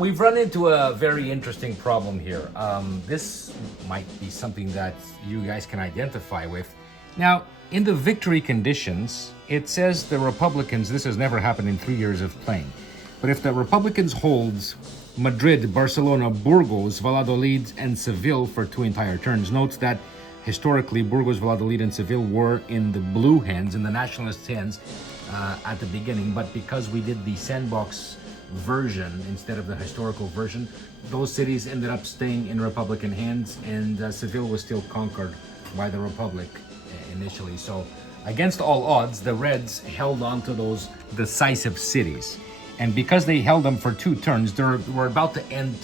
we've run into a very interesting problem here. This might be something that you guys can identify with. Now, in the victory conditions, it says the Republicans, this has never happened in 3 years of playing, but if the Republicans holds Madrid, Barcelona, Burgos, Valladolid, and Seville for 2 entire turns, notes that historically Burgos, Valladolid, and Seville were in the blue hands, in the nationalist hands at the beginning, but because we did the sandbox version instead of the historical version, those cities ended up staying in Republican hands, and Seville was still conquered by the Republic initially. So against all odds, the Reds held on to those decisive cities. And because they held them for 2 turns, we're about to end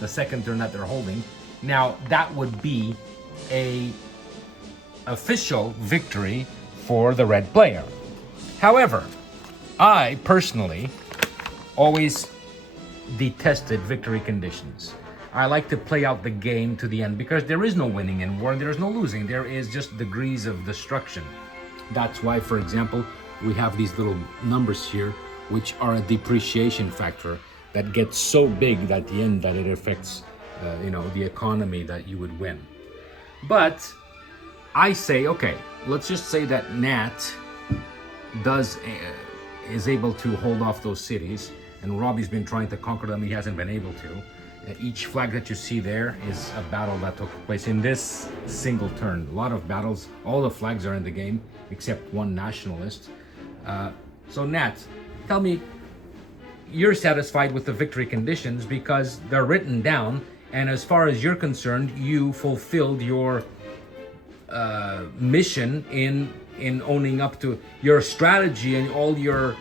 the second turn that they're holding. Now, that would be a official victory for the red player. However, I personally always detested victory conditions. I like to play out the game to the end because there is no winning in war, there's no losing, there is just degrees of destruction. That's why, for example, we have these little numbers here, which are a depreciation factor that gets so big at the end that it affects, the economy that you would win. But I say, okay, let's just say that Nat is able to hold off those cities, and Robbie's been trying to conquer them. He hasn't been able to. Each flag that you see there is a battle that took place in this single turn. A lot of battles. All the flags are in the game except one nationalist. So Nat, tell me, you're satisfied with the victory conditions because they're written down, and as far as you're concerned, you fulfilled your mission in owning up to your strategy, and all your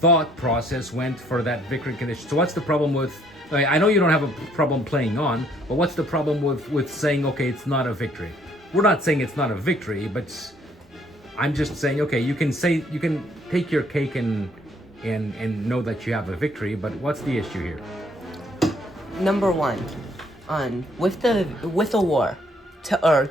thought process went for that victory condition. So what's the problem with, I know you don't have a problem playing on, but what's the problem with saying, okay, it's not a victory? We're not saying it's not a victory, but I'm just saying, okay, you can take your cake and know that you have a victory, but what's the issue here? Number one, with a war,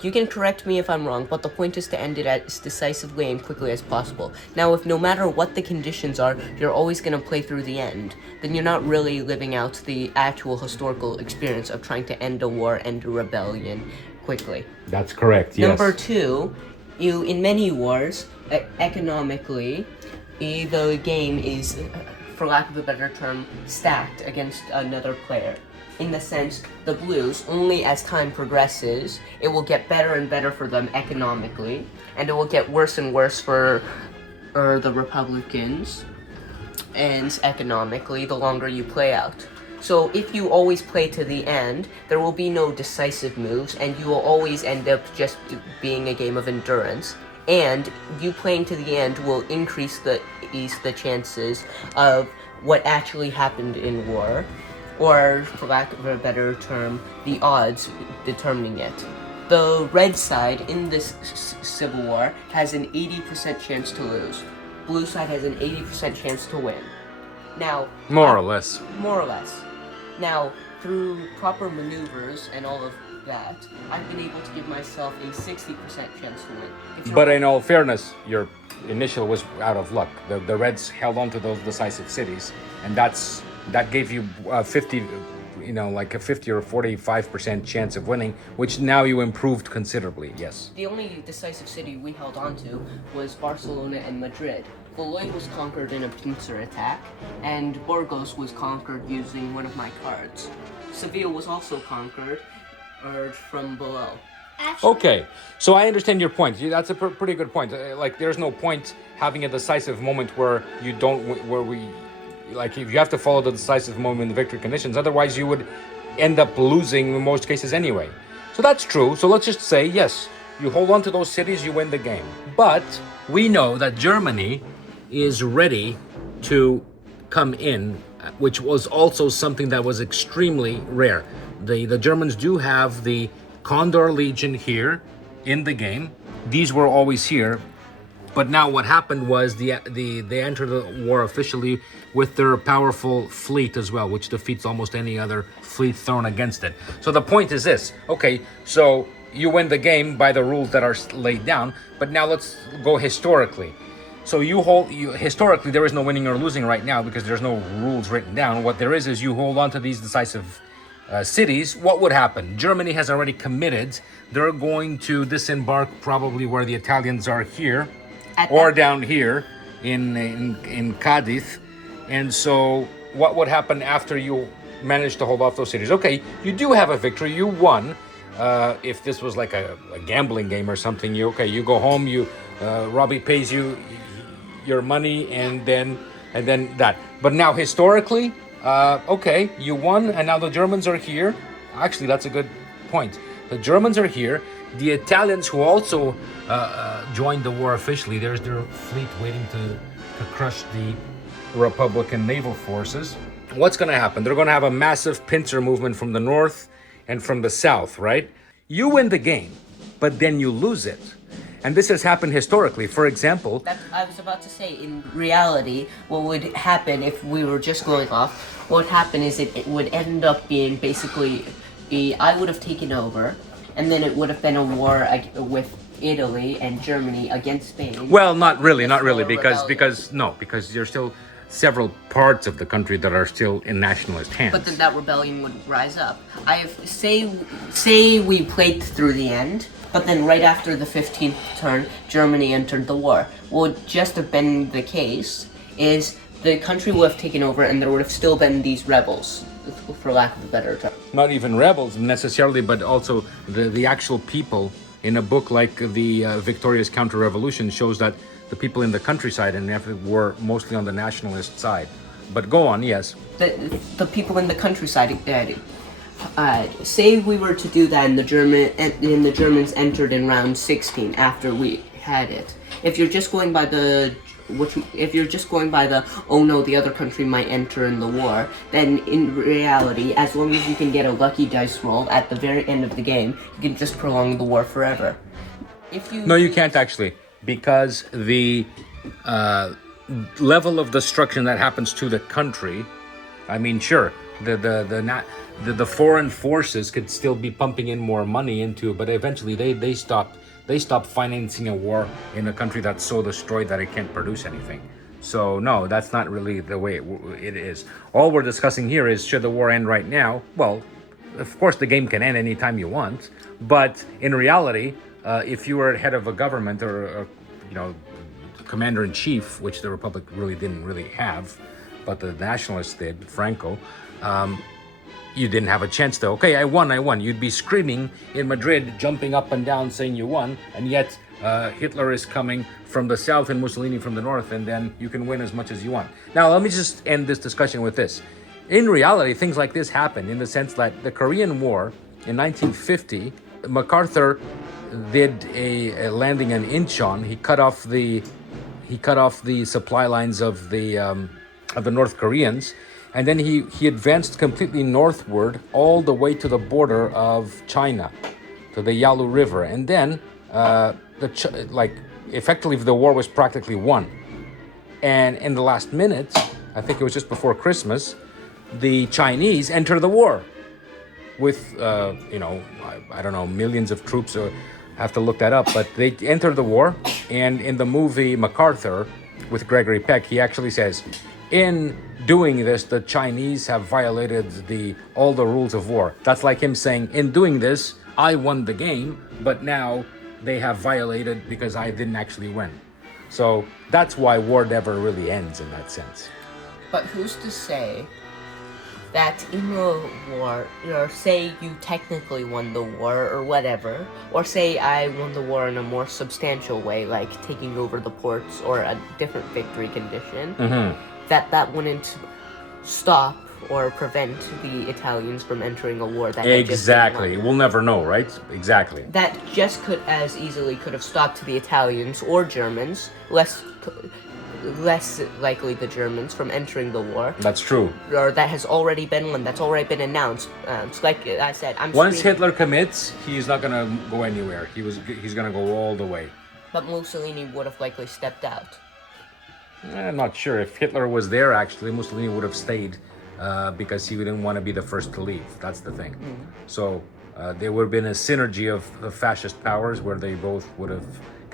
you can correct me if I'm wrong, but the point is to end it as decisively and quickly as possible. Now, if no matter what the conditions are, you're always going to play through the end, then you're not really living out the actual historical experience of trying to end a war, end a rebellion quickly. That's correct, yes. Number two, in many wars, economically, the game is, for lack of a better term, stacked against another player. In the sense, the Blues, only as time progresses, it will get better and better for them economically, and it will get worse and worse for the Republicans, and economically, the longer you play out. So if you always play to the end, there will be no decisive moves, and you will always end up just being a game of endurance. And you playing to the end will increase the chances of what actually happened in war, or, for lack of a better term, the odds determining it. The red side in this civil war has an 80% chance to lose. Blue side has an 80% chance to win. Now, More or less. Now, through proper maneuvers and all of that, I've been able to give myself a 60% chance to win. But in all fairness, your initial was out of luck. The Reds held on to those decisive cities, and that gave you 50, like a 50 or 45% chance of winning, which now you improved considerably, yes. The only decisive city we held on to was Barcelona and Madrid. Valois was conquered in a pincer attack, and Burgos was conquered using one of my cards. Seville was also conquered from below. Okay, so I understand your point. That's a pretty good point. There's no point having a decisive moment where you don't, if you have to follow the decisive moment in the victory conditions, otherwise you would end up losing in most cases anyway. So that's true. So let's just say, yes, you hold on to those cities, you win the game. But we know that Germany is ready to come in, which was also something that was extremely rare. The Germans do have the Condor Legion here in the game. These were always here. But now what happened was they entered the war officially with their powerful fleet as well, which defeats almost any other fleet thrown against it. So the point is this. Okay, so you win the game by the rules that are laid down, but now let's go historically. So you historically there is no winning or losing right now because there's no rules written down. What there is you hold on to these decisive cities. What would happen? Germany has already committed. They're going to disembark probably where the Italians are here, or down here in Cadiz. And so what would happen after you manage to hold off those cities? Okay, you do have a victory. You won. If this was like a gambling game or something, you go home. Robbie pays you your money, and then that. But now historically, okay, you won, and now the Germans are here. Actually, that's a good point. The Germans are here. The Italians, who also joined the war officially, there's their fleet waiting to crush the Republican naval forces. What's going to happen? They're going to have a massive pincer movement from the north and from the south, right? You win the game, but then you lose it. And this has happened historically. For example, I was about to say, in reality, what would happen if we were just going off, what would happen is it would end up being basically, I would have taken over, and then it would have been a war with Italy and Germany against Spain. Well, not really, because there's still several parts of the country that are still in nationalist hands. But then that rebellion would rise up. Say we played through the end, but then right after the 15th turn, Germany entered the war. What would just have been the case is the country would have taken over, and there would have still been these rebels, for lack of a better term. Not even rebels necessarily, but also the actual people. In a book like the Victoria's Counter-Revolution shows that the people in the countryside and were mostly on the nationalist side. But go on, yes. The people in the countryside. Say we were to do that, and the Germans entered in round 16 after we had it. If you're just going by the oh no, the other country might enter in the war, then in reality, as long as you can get a lucky dice roll at the very end of the game, you can just prolong the war forever. No, you can't actually, because the level of destruction that happens to the country, I mean, sure, the foreign forces could still be pumping in more money into it, but eventually they stop financing a war in a country that's so destroyed that it can't produce anything. So no, that's not really the way it is. All we're discussing here is, should the war end right now? Well, of course the game can end anytime you want, but in reality, if you were head of a government or commander-in-chief, which the Republic really didn't really have, but the nationalists did, Franco, you didn't have a chance to, okay, I won. You'd be screaming in Madrid, jumping up and down, saying you won, and yet Hitler is coming from the south and Mussolini from the north, and then you can win as much as you want. Now, let me just end this discussion with this. In reality, things like this happen in the sense that the Korean War in 1950, MacArthur did a landing in Incheon. He cut off the supply lines of the North Koreans. And then he advanced completely northward all the way to the border of China, to the Yalu River. And then, effectively, the war was practically won. And in the last minute, I think it was just before Christmas, the Chinese entered the war with, I don't know, millions of troops. I have to look that up. But they entered the war. And in the movie MacArthur with Gregory Peck, he actually says, in doing this, the Chinese have violated all the rules of war. That's like him saying, in doing this, I won the game, but now they have violated because I didn't actually win. So that's why war never really ends in that sense. But who's to say that in a war, or say you technically won the war or whatever, or say I won the war in a more substantial way, like taking over the ports or a different victory condition, that wouldn't stop or prevent the Italians from entering a war that exactly. We'll never know, right? Exactly. That just could as easily could have stopped the Italians or Germans, less likely the Germans, from entering the war. That's true. Or that has already been won. That's already been announced. It's like I said, once Hitler commits, he's not gonna go anywhere. He's gonna go all the way. But Mussolini would have likely stepped out. I'm not sure. If Hitler was there, actually, Mussolini would have stayed because he didn't want to be the first to leave. That's the thing. So there would have been a synergy of the fascist powers where they both would have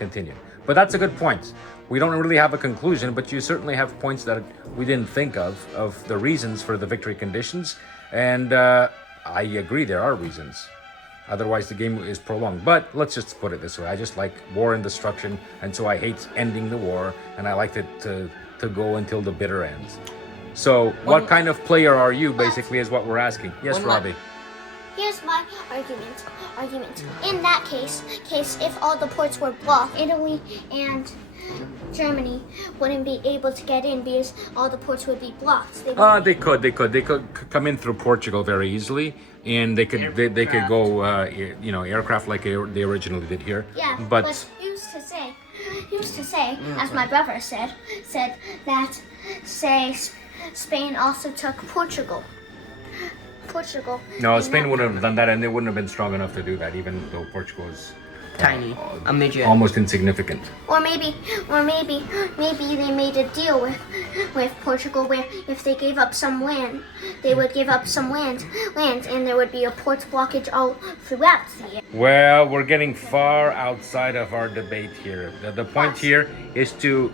continued. But that's a good point. We don't really have a conclusion, but you certainly have points that we didn't think of the reasons for the victory conditions. And I agree, there are reasons. Otherwise, the game is prolonged. But let's just put it this way. I just like war and destruction, and so I hate ending the war, and I like it to go until the bitter end. So what kind of player are you, basically, is what we're asking. Yes, Robbie? Here's my argument. In that case, if all the ports were blocked, Italy and Germany wouldn't be able to get in because all the ports would be blocked. They could come in through Portugal very easily, and they could go aircraft like they originally did here. Yeah, but used to say, as my brother said that Spain also took Portugal. No, Spain wouldn't have done that, and they wouldn't have been strong enough to do that, even though Portugal is Tiny, a midget. almost insignificant. Or maybe they made a deal with Portugal where if they gave up some land, they would give up some land, and there would be a port blockage all throughout the year. Well, we're getting far outside of our debate here. The point here is to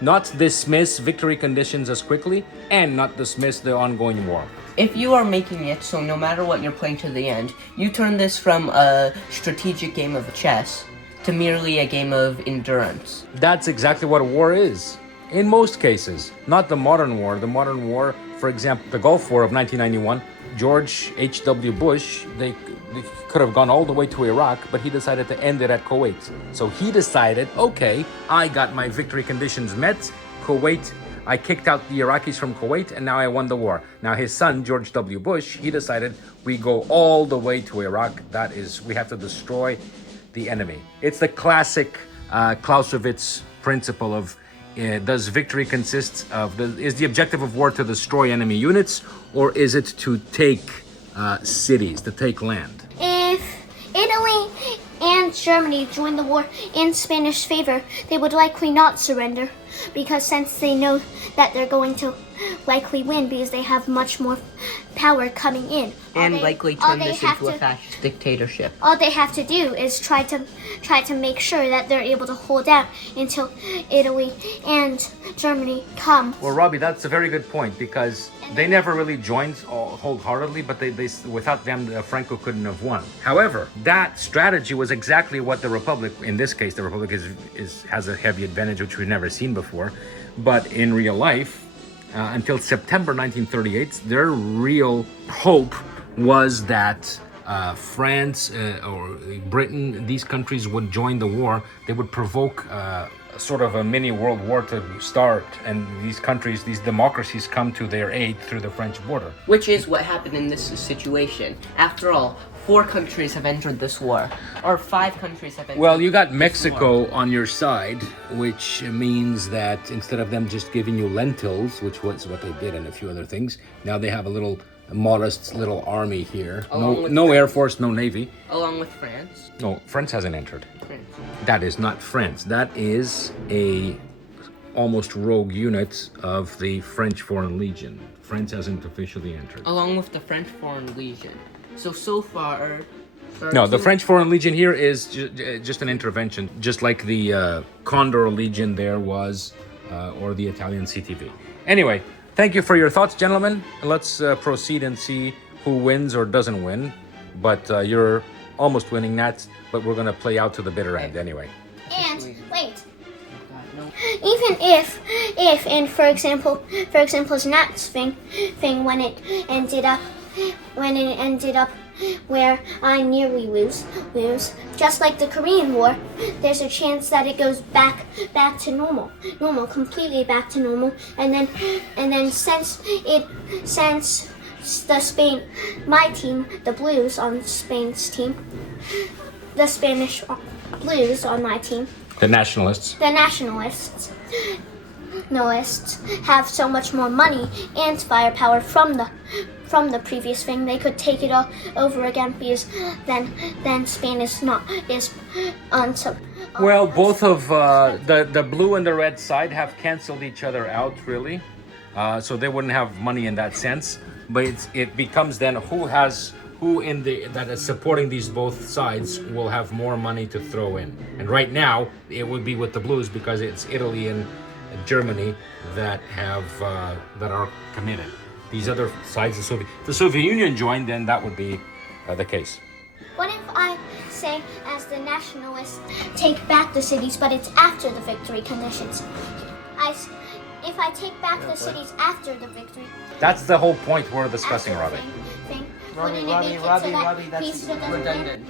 not dismiss victory conditions as quickly and not dismiss the ongoing war. If you are making it so no matter what you're playing to the end, you turn this from a strategic game of chess to merely a game of endurance. That's exactly what a war is. In most cases, not the modern war. The modern war, for example, the Gulf War of 1991, George H.W. Bush, they could have gone all the way to Iraq, but he decided to end it at Kuwait. So he decided, okay, I got my victory conditions met. Kuwait, I kicked out the Iraqis from Kuwait, and now I won the war. Now his son, George W. Bush, he decided we go all the way to Iraq. That is, we have to destroy the enemy. It's the classic Clausewitz principle of does victory consist of, is the objective of war to destroy enemy units, or is it to take cities, to take land? If Italy and Germany joined the war in Spanish favor, they would likely not surrender, because since they know that they're going to likely win because they have much more power coming in. And likely turn this into a fascist dictatorship. All they have to do is try to make sure that they're able to hold out until Italy and Germany come. Well, Robbie, that's a very good point, because they never really joined wholeheartedly, but they without them, Franco couldn't have won. However, that strategy was exactly what the Republic, in this case, the Republic has a heavy advantage, which we've never seen before. But in real life, until September 1938, their real hope was that France or Britain, these countries would join the war. They would provoke sort of a mini world war to start, and these countries, these democracies, come to their aid through the French border. Which is what happened in this situation. After all, 4 countries have entered this war, or 5 countries have entered. Well, you got Mexico on your side, which means that instead of them just giving you lentils, which was what they did and a few other things, now they have a little modest little army here. No Air Force, no Navy. Along with France. No, France hasn't entered. France. That is not France. That is a almost rogue unit of the French Foreign Legion. France hasn't officially entered. Along with the French Foreign Legion. So far... No, the French Foreign Legion here is just an intervention, just like the Condor Legion there was, or the Italian CTV. Anyway, thank you for your thoughts, gentlemen. Let's proceed and see who wins or doesn't win. But you're almost winning, Nat, but we're going to play out to the bitter end anyway. And wait. Even if and for example Nat's thing when it ended up where I nearly lose, just like the Korean War, there's a chance that it goes back to normal, completely back to normal, and then since the Spain, my team, the Blues on Spain's team, the Spanish Blues on my team, The nationalists have so much more money and firepower from the previous thing. They could take it all over again because then Spain is on some. Well, both of the blue and the red side have canceled each other out, really. So they wouldn't have money in that sense. But it becomes then who has who in the that is supporting these both sides will have more money to throw in. And right now, it would be with the Blues because it's Italy and Germany that have that are committed. These other sides, the Soviet Union joined, then that would be the case. What if I say, as the nationalists, take back the cities, but it's after the victory conditions? If I take back the cities after the victory, That's the whole point we're discussing, after Robbie. thing, Robbie, wouldn't it make it so that that's peace doesn't win? redundant.